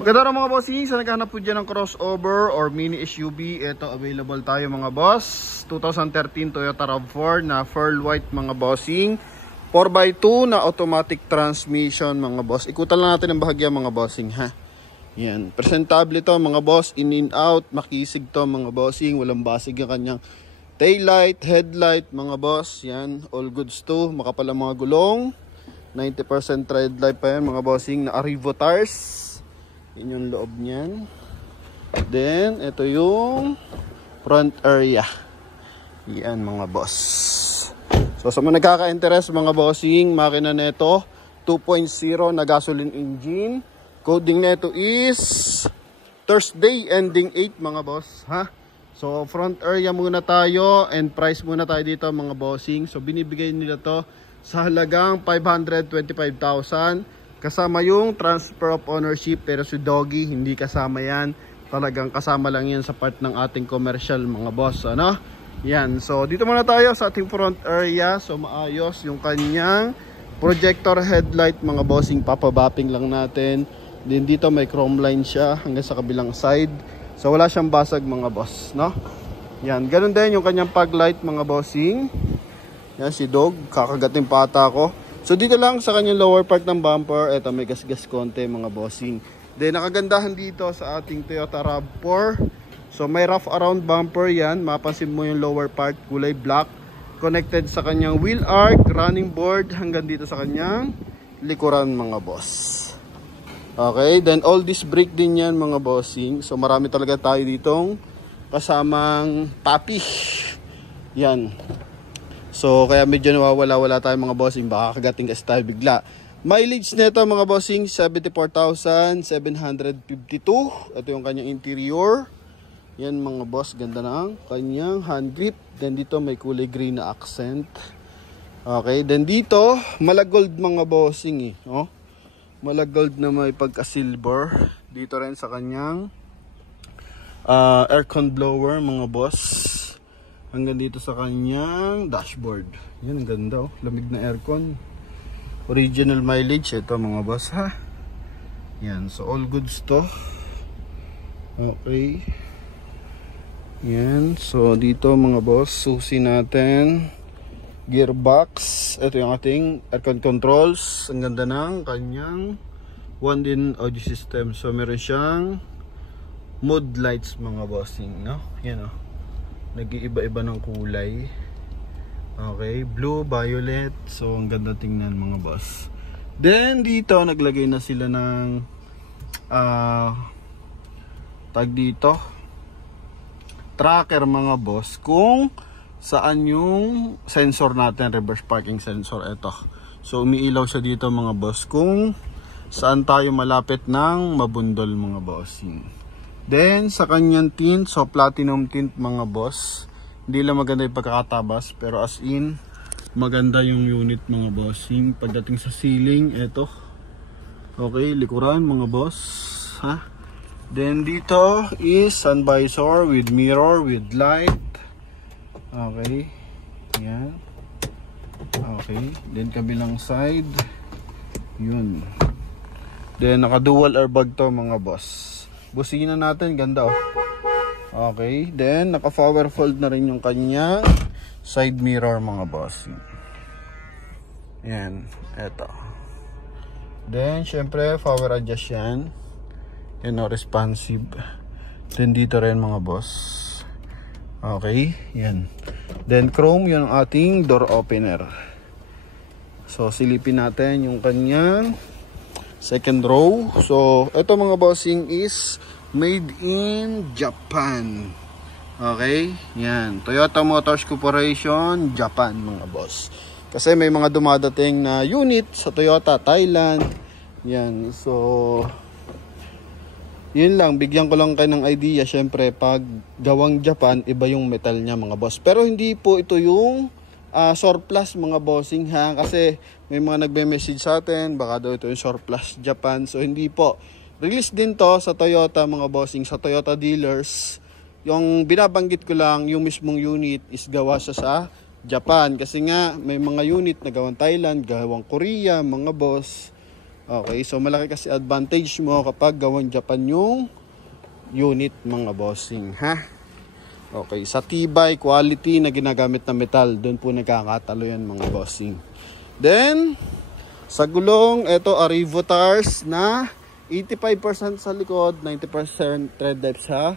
Maganda rin mga bossing, sa naghahanap po dyan ng crossover or mini SUV, ito available tayo mga boss. 2013 Toyota RAV4 na pearl white mga bossing. 4x2 na automatic transmission mga boss. Ikutan lang natin ang bahagya mga bossing ha. Yan, presentable to mga boss, in and out, makisig to mga bossing, walang basig yung kanyang taillight, headlight mga boss. Yan, all goods to, makapal ang mga gulong. 90% tread life pa yan mga bossing na Arrivo tires. Yan yung loob niyan. Then, ito yung front area. Yan mga boss. So, sa mga nagkaka-interest mga bossing, makina neto 2.0 na gasoline engine. Coding neto is Thursday ending 8 mga boss. Ha? So, front area muna tayo and price muna tayo dito mga bossing. So, binibigay nila to sa halagang 525,000. Kasama yung transfer of ownership, pero si Doggy hindi kasama yan. Talagang kasama lang yan sa part ng ating commercial mga boss. Ano? Yan. So dito muna tayo sa ating front area. So maayos yung kanyang projector headlight mga bossing. Papabapping lang natin. Then dito may chrome line siya hanggang sa kabilang side. So wala siyang basag mga boss. No? Yan. Ganun din yung kanyang pag light mga bossing. Yan si Dog. Kakagating pata ko. So dito lang sa kanyang lower part ng bumper, eto may gas-gas konti mga bossing. Then nakagandahan dito sa ating Toyota RAV4. So may rough around bumper yan. Mapansin mo yung lower part, kulay black. Connected sa kanyang wheel arch, running board, hanggang dito sa kanyang likuran mga boss. Okay, then all this brake din yan mga bossing. So marami talaga tayo ditong kasamang papi. Yan. So kaya medyo nawawala-wala tayo mga bossing, baka kagating gas tayo bigla. Mileage nito mga bossing 74,752. Ito yung kanyang interior. Yan mga boss, ganda ng kanyang hand grip. Then dito may kulay green na accent. Okay, then dito malagold mga bossing oh. Malagold na may pagka-silver. Dito rin sa kanyang aircon blower mga boss. Hanggang dito sa kanyang dashboard. Yan, ang ganda oh. Lamig na aircon. Original mileage. Ito mga boss ha. Yan, so all goods to. Okay. Yan, so dito mga boss, susi natin. Gearbox. Ito yung ating aircon controls. Ang ganda ng kanyang one-in audio system. So meron siyang mood lights mga bossing, no? Yan oh. Nag-iiba-iba ng kulay. Okay, blue, violet. So ang ganda tingnan mga boss. Then dito naglagay na sila ng tag dito tracker mga boss kung saan yung sensor natin, reverse parking sensor. Ito. So umiilaw siya dito mga boss kung saan tayo malapit ng mabundol mga bossing. Then, sa kanyang tint, so platinum tint mga boss. Hindi lang maganda yung pagkakatabas, pero as in, maganda yung unit mga bossing. Pagdating sa ceiling, eto. Okay, likuran mga boss. Ha? Then, dito is sun visor with mirror, with light. Okay. Yan. Okay. Then, kabilang side. Yun. Then, naka-dual airbag to mga boss. Busina natin, ganda oh. Okay, then naka-power fold na rin yung kanya side mirror mga boss. Yan, eto. Then, syempre, power adjust yan. Yan o, responsive. Then, dito rin mga boss. Okay, yan. Then, chrome, yung ating door opener. So, silipin natin yung kanyang second row. So, ito mga bossing is made in Japan. Okay? Yan. Toyota Motors Corporation, Japan mga boss. Kasi may mga dumadating na unit sa Toyota, Thailand. Yan. So, yun lang. Bigyan ko lang kayo ng idea. Siyempre, pag gawang Japan, iba yung metal niya mga boss. Pero hindi po ito yung surplus mga bossing ha. Kasi may mga nagbe-message sa atin, baka daw ito yung surplus Japan. So hindi po. Release din to sa Toyota mga bossing, sa Toyota dealers. Yung binabanggit ko lang, yung mismong unit is gawa siya sa Japan. Kasi nga may mga unit na gawang Thailand, gawang Korea mga boss. Okay, so malaki kasi advantage mo kapag gawan Japan yung unit mga bossing, ha? Okay, sa tibay, quality na ginagamit na metal, doon po nagkakatalo yan mga bossing. Then, sa gulong, ito Arrivo tires na 85% sa likod, 90% tread depth sa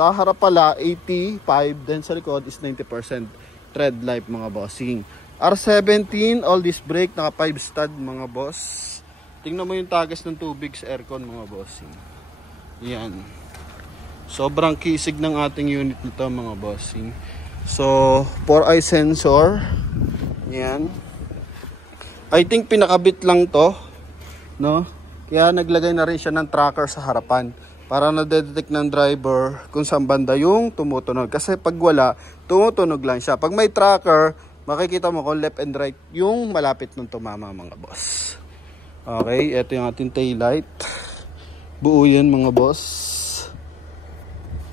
harap pala, 85, then sa likod is 90% tread life mga bossing. R17, all disc brake, naka 5 stud mga boss. Tingnan mo yung tagas ng tubig sa aircon mga bossing. Yan. Sobrang kisig ng ating unit nito mga bossing. So, 4-eye sensor. Yan. I think pinakabit lang to, no? Kaya naglagay na rin siya ng tracker sa harapan para na-detect ng driver kung saan banda yung tumutunog. Kasi pag wala, tumutunog lang siya. Pag may tracker, makikita mo kung left and right yung malapit ng tumama mga boss. Okay, ito yung ating tail light. Buo yan mga boss.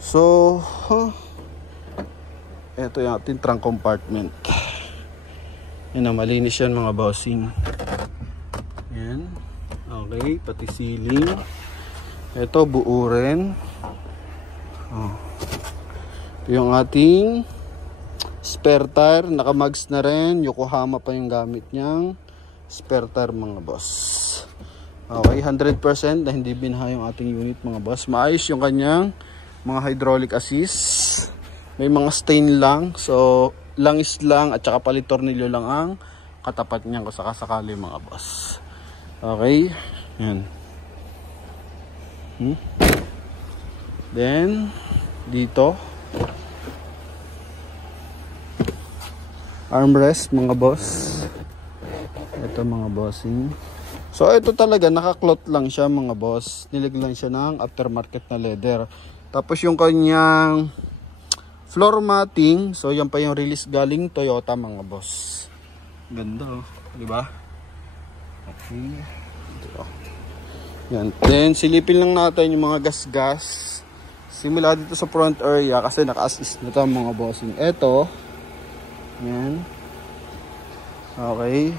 So, ito yung ating trunk compartment. Yan, malinis yan mga bossing. Yan. Okay, pati ceiling. Ito, buo rin. Ito yung ating spare tire. Nakamags na rin. Yokohama pa yung gamit niyang spare tire mga boss. Okay, 100% na hindi binaha yung ating unit mga boss. Maayos yung kanyang mga hydraulic assist. May mga stain lang. So, langis lang at saka palitornilyo lang ang katapat niyan kung sakasakali mga boss. Okay, yan. Then, dito, armrest mga boss. Ito mga bossing. So, ito talaga, nakaklot lang siya mga boss. Nilagyan siya ng aftermarket na leather. Tapos yung kanyang floor matting, so yan pa yung release galing Toyota mga boss. Ganda oh, di ba? Okay. Ito. Yan. Then silipin lang natin yung mga gas-gas. Simula dito sa front area kasi naka-assist na ito mga bossing. Ito. Yan. Okay.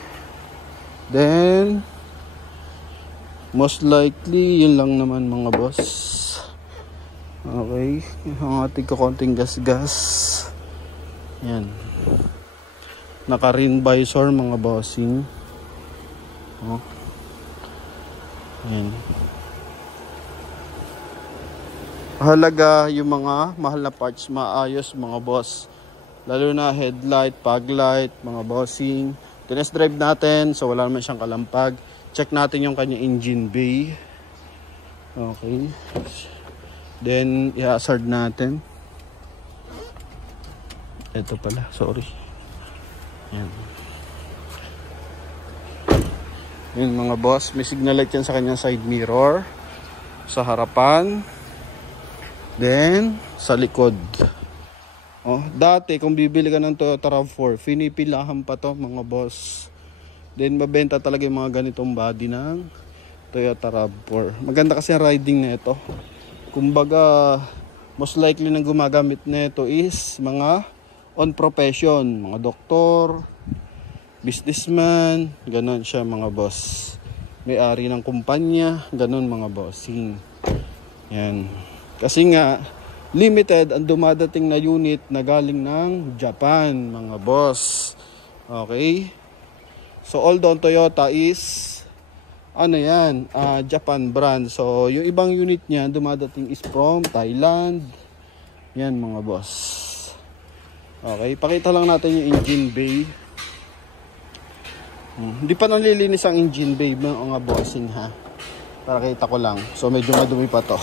Then most likely yun lang naman mga boss. Okay, ang ating kakonting gas-gas. Yan. Naka-ring visor mga bossing. Oh. Yan. Mahalaga yung mga mahal na parts maayos mga boss. Lalo na headlight, fog light, mga bossing. Test drive natin, so wala naman siyang kalampag. Check natin yung kanya engine bay. Okay. Then, i-hazard natin. Ito pala, sorry. Yan. Yun mga boss, may signal light yan sa kanyang side mirror. Sa harapan. Then, sa likod. Oh, dati, kung bibili ka ng Toyota RAV4, pinipilahan pa to mga boss. Then, mabenta talaga yung mga ganitong body ng Toyota RAV4. Maganda kasi ang riding na ito. Kumbaga, most likely nang gumagamit nito is mga on profession, mga doktor, businessman, ganun siya mga boss. May-ari ng kumpanya, ganun mga bossing. Yan. Kasi nga, limited ang dumadating na unit na galing ng Japan, mga boss. Okay? So, although Toyota is ano yan, Japan brand. So, yung ibang unit niya dumadating is from Thailand. Yan mga boss. Okay, pakita lang natin yung engine bay. Hindi pa nalilinis ang engine bay mga bossing ha. Para kita ko lang. So, medyo madumi pa to.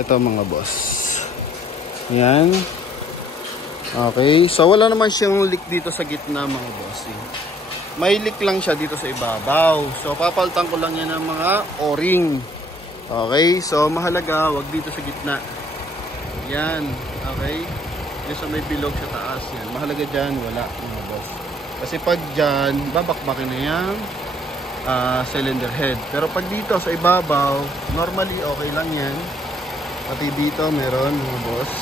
Ito mga boss. Yan. Okay, so wala naman siyang leak dito sa gitna mga bossing. May leak lang siya dito sa ibabaw. So, papalitan ko lang yan ng mga o-ring. Okay? So, mahalaga, wag dito sa gitna. Yan. Okay? Yung sa may bilog sa taas. Yan. Mahalaga dyan, wala. Mga boss. Kasi pag dyan, babakbakin na yan cylinder head. Pero pag dito sa ibabaw, normally okay lang yan. Pati dito, meron mga boss.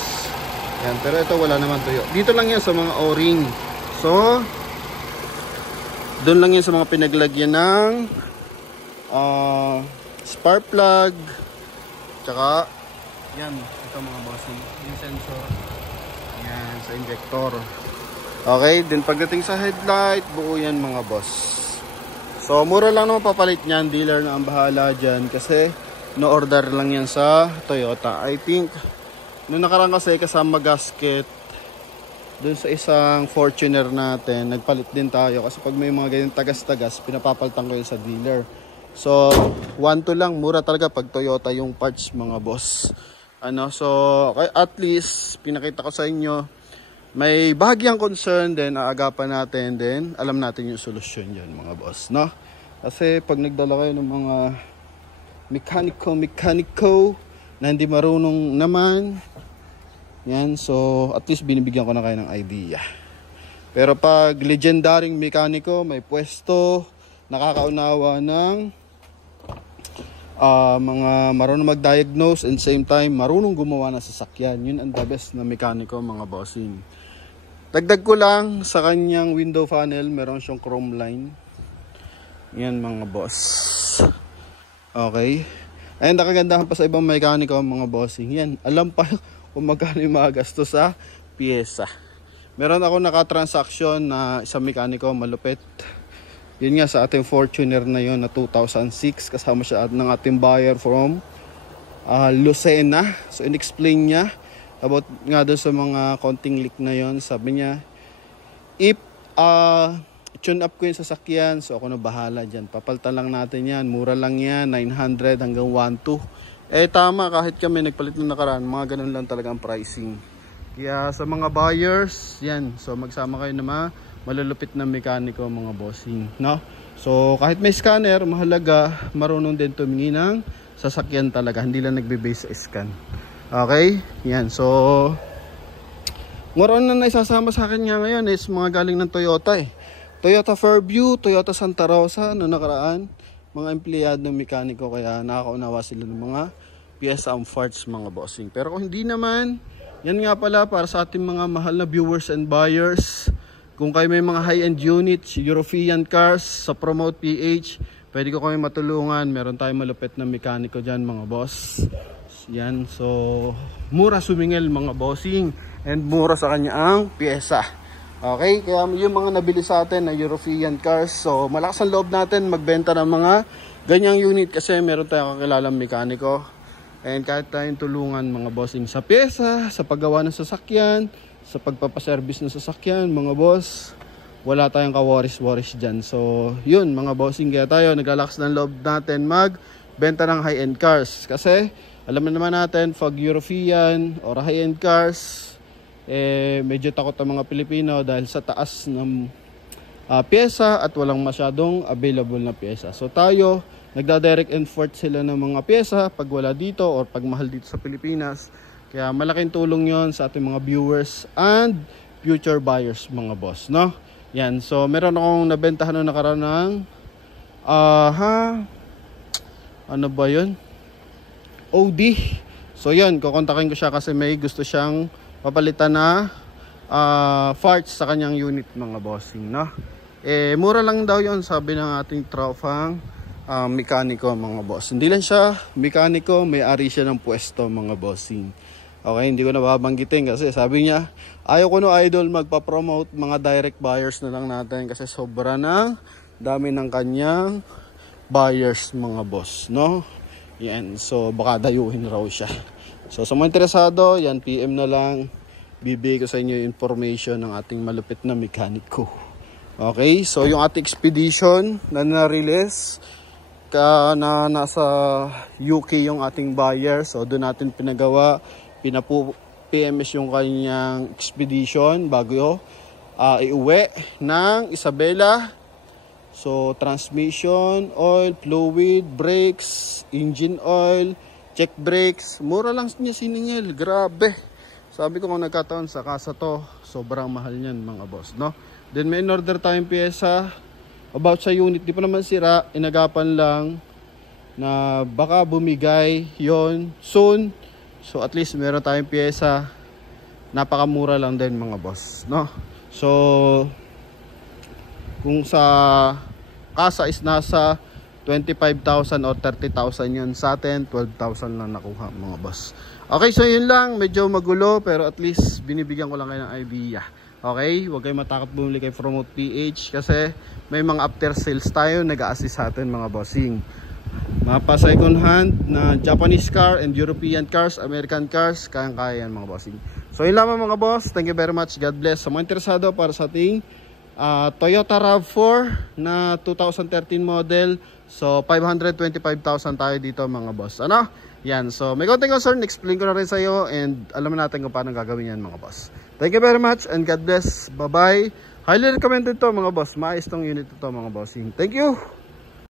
Yan. Pero ito, wala naman tuyo. Dito lang yan sa mga o-ring. So, Doon lang yan sa mga pinaglagyan ng spark plug. Tsaka, yan. Ito mga bossing. Yung sensor. Yan, sa injector. Okay, then pagdating sa headlight, buo yan mga boss. So, mura lang naman papalit niyan. Dealer na ang bahala dyan. Kasi, no order lang yan sa Toyota. I think, noong nakaraan kasi kasama gasket, doon sa isang Fortuner natin, nagpalit din tayo. Kasi pag may mga ganyan tagas-tagas, pinapapalitan ko yun sa dealer. So, 1-2 lang. Mura talaga pag Toyota yung parts mga boss. So, at least, pinakita ko sa inyo, may bahagyang concern din, aagapan natin din, alam natin yung solusyon yan mga boss, no? Kasi pag nagdala kayo ng mga mekaniko na hindi marunong naman, yan, so at least binibigyan ko na kayo ng idea. Pero pag legendaring mekaniko, may pwesto, nakakaunawa ng mga marunong mag-diagnose and same time marunong gumawa ng sasakyan, yun ang the best na mekaniko mga bossing. Dagdag ko lang sa kanyang window panel, meron siyang chrome line. Yan mga boss. Okay. Ayun, nakagandahan pa sa ibang mekaniko mga bossing. Yan, alam pa kung magkano yung mga gasto sa pyesa. Meron ako nakatransaksyon na isang mekaniko malupit. Yun nga sa ating Fortuner na yun na 2006. Kasama siya ng ating buyer from Lucena. So in-explain niya about nga doon sa mga konting leak na yun. Sabi niya, if tune up ko yung sasakyan, so ako na bahala dyan. Papalitan lang natin yan. Mura lang yan. 900 hanggang 1,200. Tama, kahit kami nagpalit ng nakaraan, mga ganun lang talaga ang pricing. Kaya sa mga buyers, yan. So magsama kayo na malulupit na mekaniko mga bossing, no? So kahit may scanner, mahalaga marunong din tumingin ng sasakyan talaga, hindi lang nagbe-base sa scan. Okay? Yan. So meron na naisasama sa akin nga ngayon is mga galing ng Toyota Toyota Fairview, Toyota Santa Rosa, no nakaraan, mga empleyado ng mekaniko, kaya nakakaunawa sila ng mga pyesa and parts mga bossing. Pero kung hindi naman, yan nga pala para sa ating mga mahal na viewers and buyers. Kung kayo may mga high-end units, European cars, sa Promote PH, pwede ko kayo matulungan. Meron tayong malupit na mekaniko dyan mga boss. Yan, so mura sumingil mga bossing and mura sa kanya ang pyesa. Okay, kaya yung mga nabili sa atin na European cars, so malakas ang loob natin magbenta ng mga ganyang unit kasi meron tayong kakilalang mekaniko. And kahit tayong tulungan mga bossing sa pyesa, sa paggawa ng sasakyan, sa pagpapaservice ng sasakyan mga boss, wala tayong kawaris-waris dyan. So yun mga bossing, kaya tayo naglalakas ng loob natin magbenta ng high-end cars. Kasi alam naman natin pag European or high-end cars, medyo takot ang mga Pilipino dahil sa taas ng pyesa at walang masyadong available na pyesa. So tayo nagda-direct import sila ng mga pyesa pag wala dito or pag mahal dito sa Pilipinas. Kaya malaking tulong yon sa ating mga viewers and future buyers mga boss, no? Yan, so meron akong nabentahan na nakaraan ng ano ba yun? OD. So yun, kukontakin ko siya kasi may gusto siyang papalitan na parts sa kanyang unit mga bossing, no? Mura lang daw yon, sabi ng ating tropang mekaniko mga boss. Hindi lang siya mekaniko, may-ari siya ng pwesto mga bossing. Okay, hindi ko na babanggitin kasi sabi niya, ayaw ko no idol magpa-promote, mga direct buyers na lang natin kasi sobra na dami ng kanyang buyers mga boss, no? Yan, so baka dayuhin raw siya. So sa mga interesado, yan, PM na lang, bibigay ko sa inyo yung information ng ating malupit na mekaniko. Okay, so yung ating expedition na na-release na nasa UK yung ating buyer, so doon natin pinagawa, PMS yung kanyang expedition bago iuwi ng Isabela. So transmission, oil, fluid, brakes, engine oil, check brakes, mura lang niya siningil, grabe. Sabi ko kung nagkataon sa kasa to, sobrang mahal niyan mga boss, no? Then may in-order tayong pyesa about sa unit, di pa naman sira, inagapan lang na baka bumigay yon soon. So at least meron tayong pyesa, napakamura lang din mga boss, no? So Kung sa kasa is nasa 25,000 or 30,000 yun, sa atin 12,000 lang nakuha mga boss. Okay, so yun lang, medyo magulo pero at least binibigyan ko lang kayo ng idea. Okay, huwag kayo matakot bumili kay Promote PH kasi may mga after sales tayo nag-a-assist sa atin mga bossing. Mapa second hand na Japanese car and European cars, American cars, kayang-kaya yan mga bossing. So yun lamang mga boss, thank you very much, God bless. Sa mga interesado para sa ating Toyota RAV4 na 2013 model, so 525,000 tayo dito mga boss. Ano? Yan, so may konting concern, explain ko na rin sa iyo and alam natin kung paano gagawin yan mga boss. Thank you very much and God bless. Bye bye. Highly recommended to mga boss. Maayos tong unit ito mga bossing. Thank you.